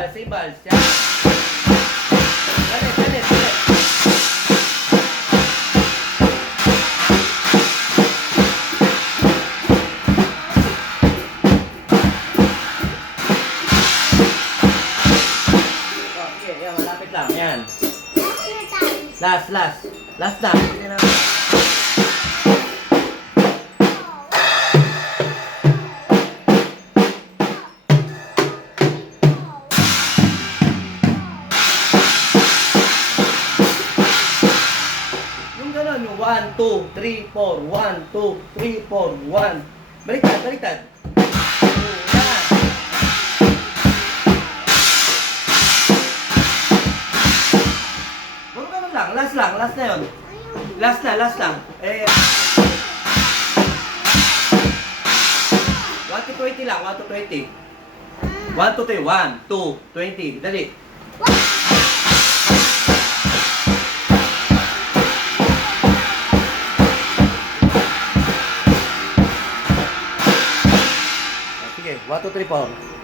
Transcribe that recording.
Ibals, ibals. Yan. Galit, galit, galit. Oh, sige, yan, malapit lang. Yan. Last, last. Last na. Sige na. Yung gano'n, yung 1, 2, 3, 4, 1, 2, 3, 4, 1. Baliktad, baliktad. Yan. Ganun lang, last lang, last na yun. Last na, last lang. 1 to 20 lang, 1 to 20. 1 to 3, 1, 2, 20. Dali. Sige, 1, 2, 3, 4.